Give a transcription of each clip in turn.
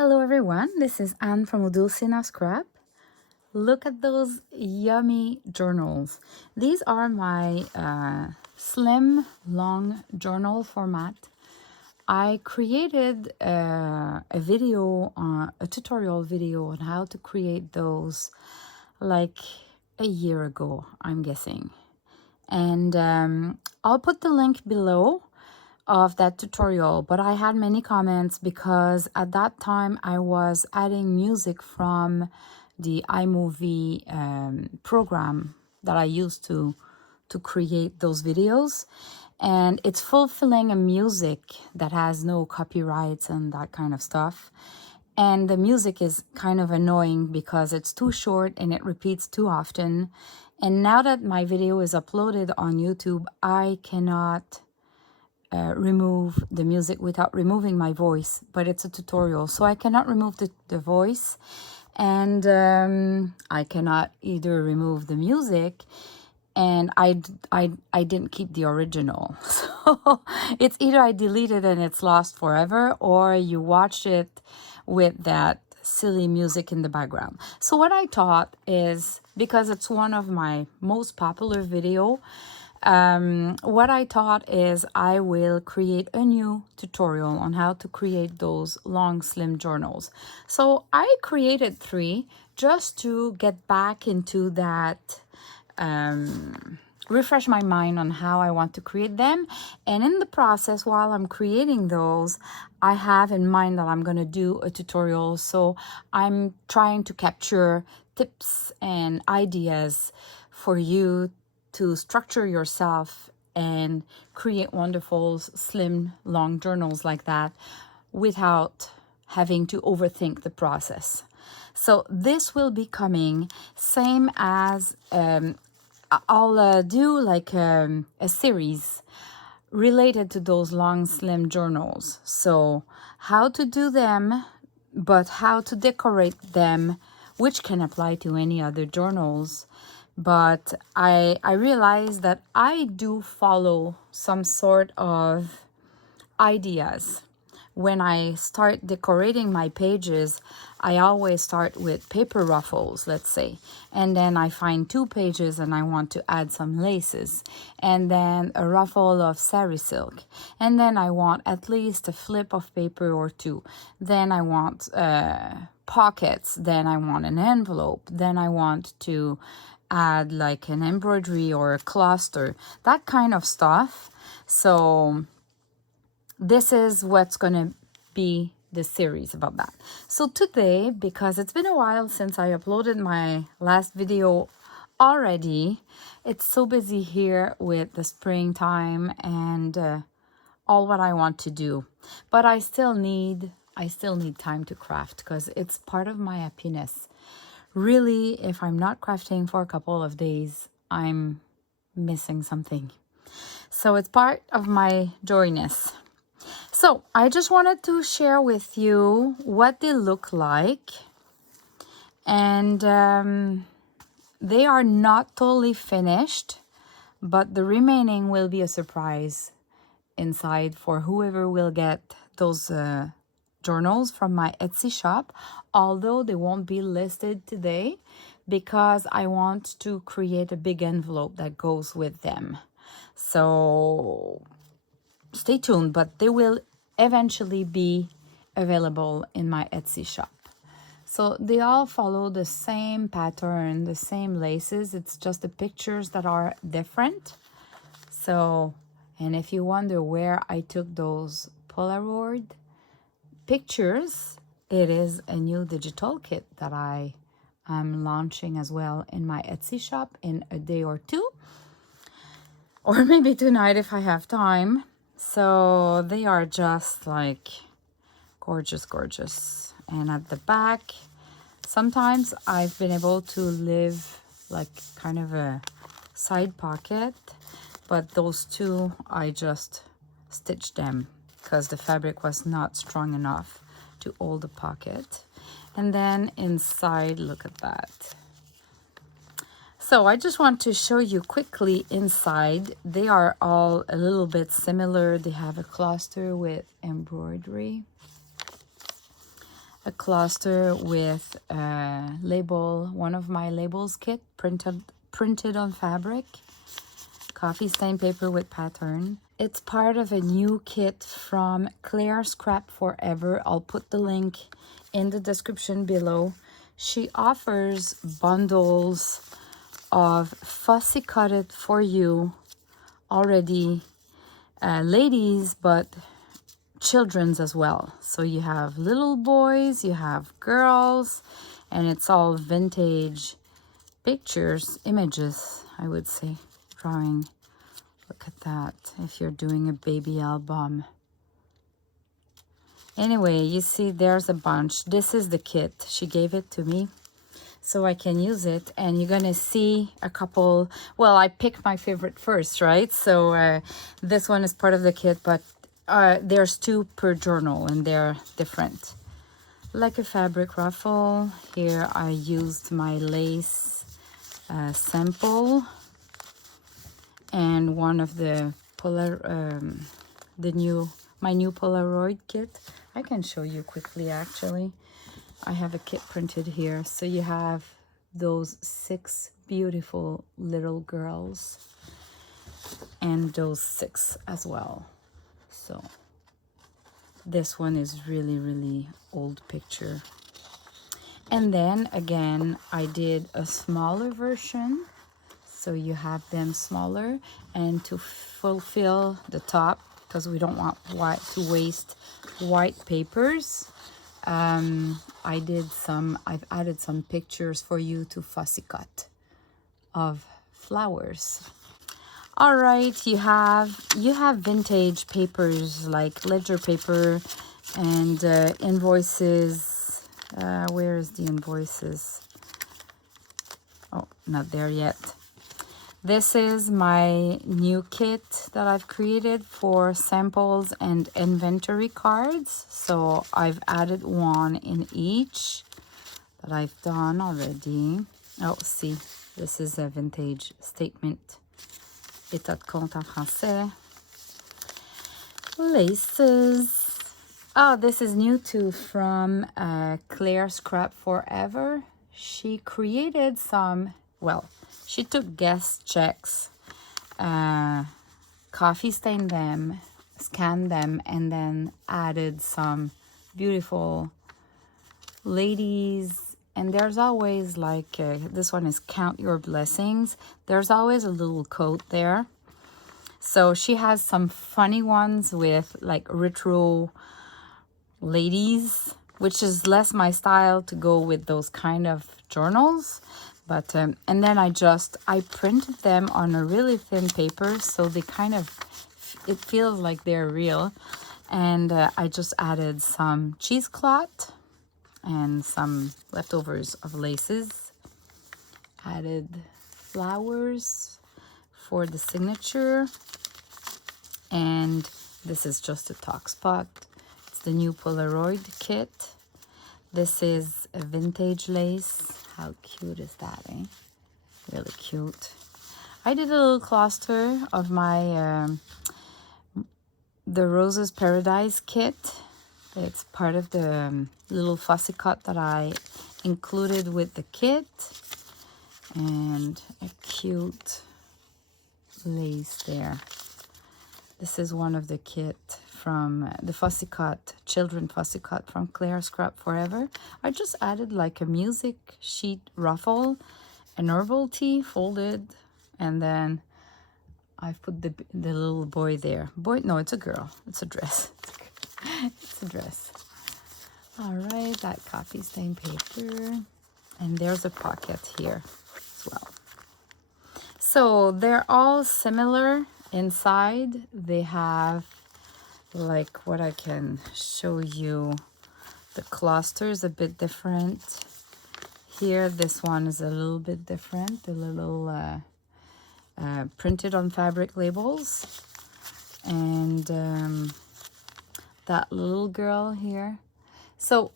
Hello everyone, this is Anne from Odulcina Scrap. Look at those yummy journals. These are my slim, long journal format. I created a video, a tutorial video on how to create those like a year ago, I'm guessing. And I'll put the link below of that tutorial, but I had many comments because at that time I was adding music from the iMovie program that I used to create those videos, and it's fulfilling a music that has no copyrights and that kind of stuff. And the music is kind of annoying because it's too short and it repeats too often. And now that my video is uploaded on YouTube, I cannot remove the music without removing my voice, but it's a tutorial, so I cannot remove the voice, and I cannot either remove the music, and I didn't keep the original. So it's either I delete it and it's lost forever, or you watch it with that silly music in the background. So what I thought is, because it's one of my most popular video, what I thought is I will create a new tutorial on how to create those long slim journals. So I created 3 just to get back into that, refresh my mind on how I want to create them. And in the process, while I'm creating those, I have in mind that I'm going to do a tutorial. So I'm trying to capture tips and ideas for you to structure yourself and create wonderful slim long journals like that without having to overthink the process. So this will be coming same as I'll do like a series related to those long slim journals. So how to do them, but how to decorate them, which can apply to any other journals. But I realized that I do follow some sort of ideas. When I start decorating my pages, I always start with paper ruffles, let's say. And then I find 2 pages and I want to add some laces. And then a ruffle of sari silk. And then I want at least a flip of paper or 2. Then I want pockets. Then I want an envelope. Then I want to add like an embroidery or a cluster, that kind of stuff. So this is what's going to be the series about that. So today, because it's been a while since I uploaded my last video already, it's so busy here with the springtime and all what I want to do. But I still need time to craft because it's part of my happiness. Really, if I'm not crafting for a couple of days, I'm missing something. So it's part of my joyness. So I just wanted to share with you what they look like. And they are not totally finished, but the remaining will be a surprise inside for whoever will get those journals from my Etsy shop, although they won't be listed today because I want to create a big envelope that goes with them. So stay tuned, but they will eventually be available in my Etsy shop. So they all follow the same pattern, the same laces. It's just the pictures that are different. So, and if you wonder where I took those Polaroid pictures, it is a new digital kit that I am launching as well in my Etsy shop in a day or 2, or maybe tonight if I have time. So they are just like gorgeous. And at the back, sometimes I've been able to leave like kind of a side pocket, but those 2 I just stitched them because the fabric was not strong enough to hold the pocket. And then inside, look at that. So I just want to show you quickly inside. They are all a little bit similar. They have a cluster with embroidery. a cluster with a label, one of my labels kit, printed on fabric, coffee stain paper with pattern. It's part of a new kit from Claire Scrap Forever. I'll put the link in the description below. She offers bundles of fussy cutted for you already, ladies, but children's as well. So you have little boys, you have girls, and it's all vintage pictures, images, I would say, drawing. Look at that, if you're doing a baby album. Anyway, you see there's a bunch. This is the kit. She gave it to me so I can use it, and you're gonna see a couple. Well, I picked my favorite first, right? So this one is part of the kit, but there's 2 per journal and they're different. Like a fabric ruffle, here I used my lace sample and one of the my new Polaroid kit. I can show you quickly actually. I have a kit printed here. So you have those 6 beautiful little girls and those 6 as well. So this one is really old picture. And then again, I did a smaller version. So you have them smaller, and to fulfill the top, because we don't want to waste white papers, I've added some pictures for you to fussy cut of flowers. All right, you have vintage papers like ledger paper and invoices. Where is the invoices? Oh, not there yet. This is my new kit that I've created for samples and inventory cards. So I've added one in each that I've done already. Oh, see, this is a vintage statement. État de compte en français. Laces. Oh, this is new too, from Claire Scrap Forever. She created some, well, she took guest checks, coffee stained them, scanned them, and then added some beautiful ladies. And there's always like, this one is Count Your Blessings. There's always a little quote there. So she has some funny ones with like retro ladies, which is less my style to go with those kind of journals. But and then I printed them on a really thin paper, so they kind of, it feels like they're real. And I just added some cheesecloth and some leftovers of laces. Added flowers for the signature. And this is just a talk spot. It's the new Polaroid kit. This is a vintage lace. How cute is that, eh? Really cute. I did a little cluster of my the Roses Paradise kit. It's part of the little fussy cut that I included with the kit. And a cute lace there. This is one of the kit from the fussy cut, children fussy cut from Claire Scrap Forever. I just added like a music sheet ruffle, a novelty folded, and then I've put the little boy there. Boy, no, it's a girl. It's a dress. It's a dress. All right, that coffee stain paper. And there's a pocket here as well. So they're all similar inside. They have like what I can show you. The cluster is a bit different. Here, this one is a little bit different. The little printed on fabric labels. And that little girl here. So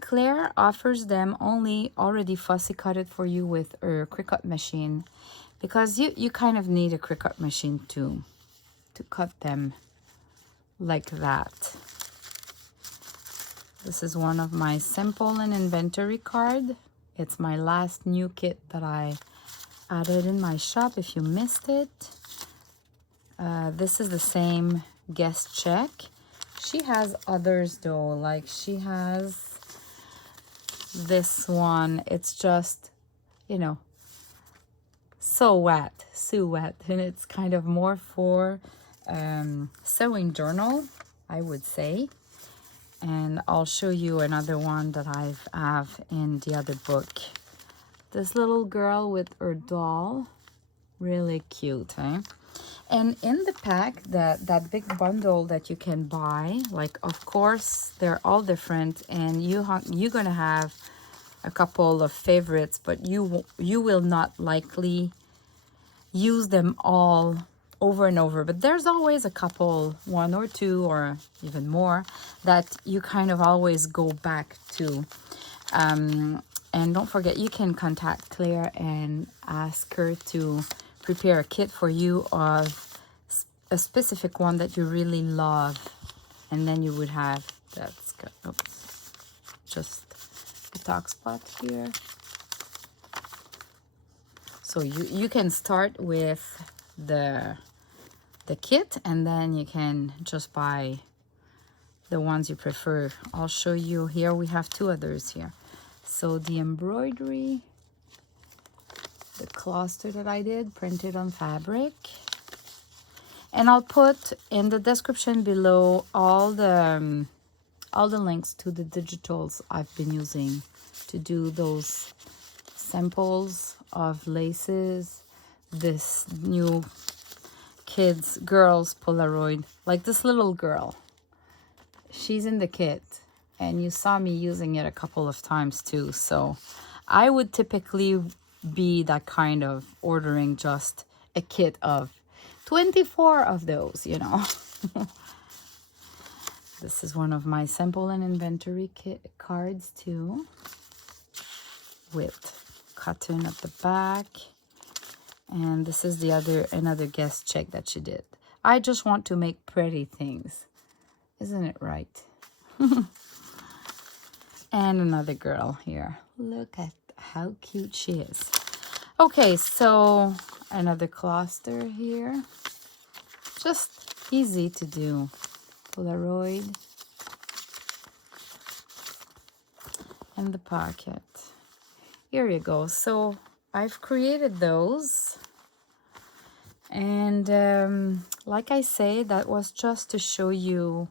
Claire offers them only already fussy cutted for you with her Cricut machine, because you kind of need a Cricut machine to cut them like that. This is one of my sample and inventory card. It's my last new kit that I added in my shop if you missed it. This is the same guest check. She has others though, like she has this one. It's just, you know, so wet, and it's kind of more for sewing journal, I would say. And I'll show you another one that I have in the other book. This little girl with her doll, really cute, eh? And in the pack, that big bundle that you can buy, like, of course, they're all different, and you're gonna have a couple of favorites, but you will not likely use them all over and over. But there's always a couple, one or two or even more, that you kind of always go back to. And don't forget, you can contact Claire and ask her to prepare a kit for you of a specific one that you really love, and then you would have that's got, oops, just a talk spot here. So you can start with the kit, and then you can just buy the ones you prefer. I'll show you here. We have two others here. So the embroidery, the cluster that I did, printed on fabric. And I'll put in the description below all the links to the digitals I've been using to do those samples of laces. This new girls Polaroid, like this little girl. She's in the kit, and you saw me using it a couple of times too. So I would typically be that kind of ordering just a kit of 24 of those, you know. This is one of my sample and inventory kit cards too, with cotton at the back. And this is another guest check that she did. I just want to make pretty things, isn't it right? And another girl here. Look at how cute she is. Okay, so another cluster here. Just easy to do. Polaroid. And the pocket. Here you go. So I've created those. And like I say, that was just to show you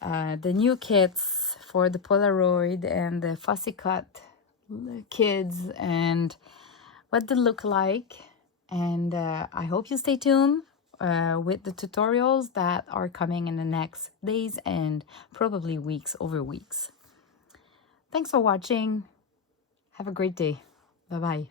the new kits for the Polaroid and the fussy cut kids and what they look like. And I hope you stay tuned with the tutorials that are coming in the next days and probably weeks over weeks. Thanks for watching. Have a great day. Bye-bye.